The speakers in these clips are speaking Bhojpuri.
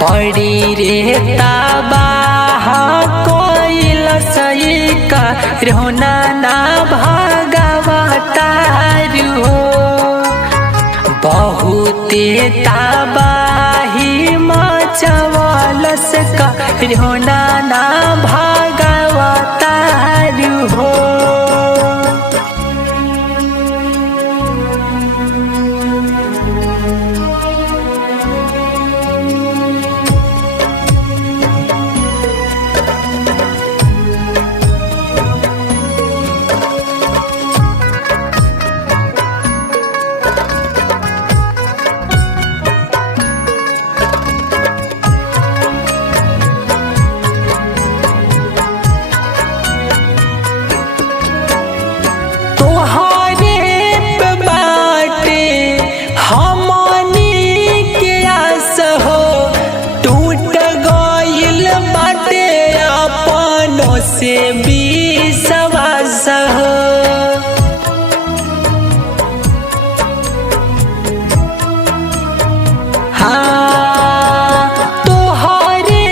बड़ी रे तबाह कोइल सही का रोना ना भागवतारू हो। बहुते तबाही मचवलस का रोना ना भागवतारू हो। से विश्वास हो हाँ तोहरे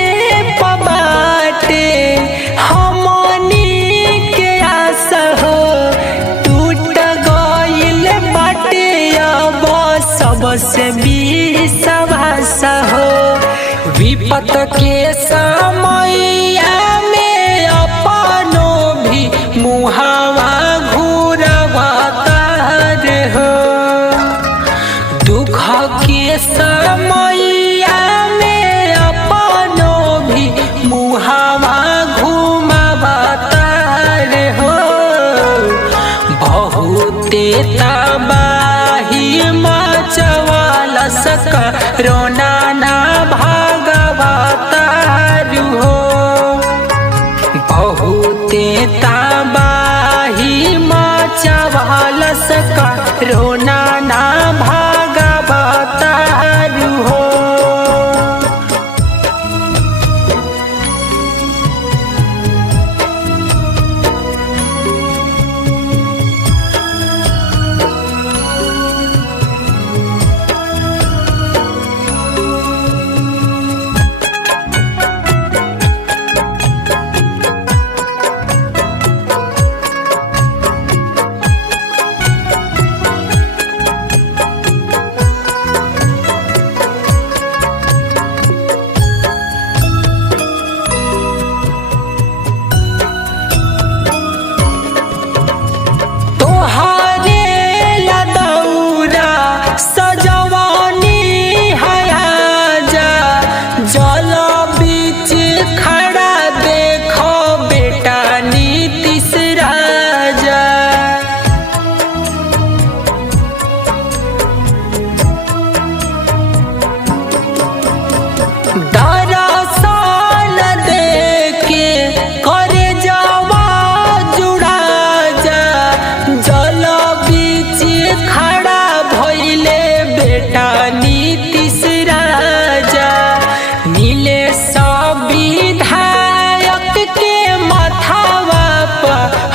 पबाटे हमनी के आस हो। टूट गइल बाटे अब सबसे विश्वास हो। विपत के समय मुहावा घूरवतार हो। दुख के समैया में अपनो भी मुहावा घूमवतार हो। बहुते तबाही मचवलस का रोना ना भागवतार हो। बहुते तबाही मचवलस का रोना ना भागवतारू हो।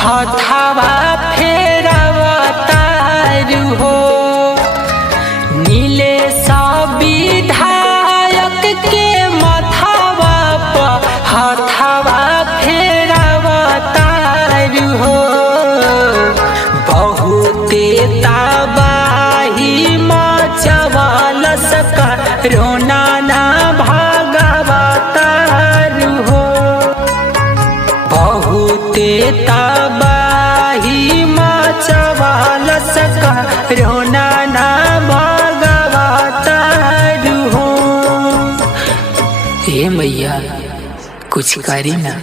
हथवा फेरवतारू हो। नीले विधायक के मथवा पर हथवा फेरवतारू हो। बहुते तबाही मचवलस का रोना ना भागवतारू हो। बहुते तबाही मचवलस का रोना ना भागवतारू हो। हे मैया कुछ करी ना।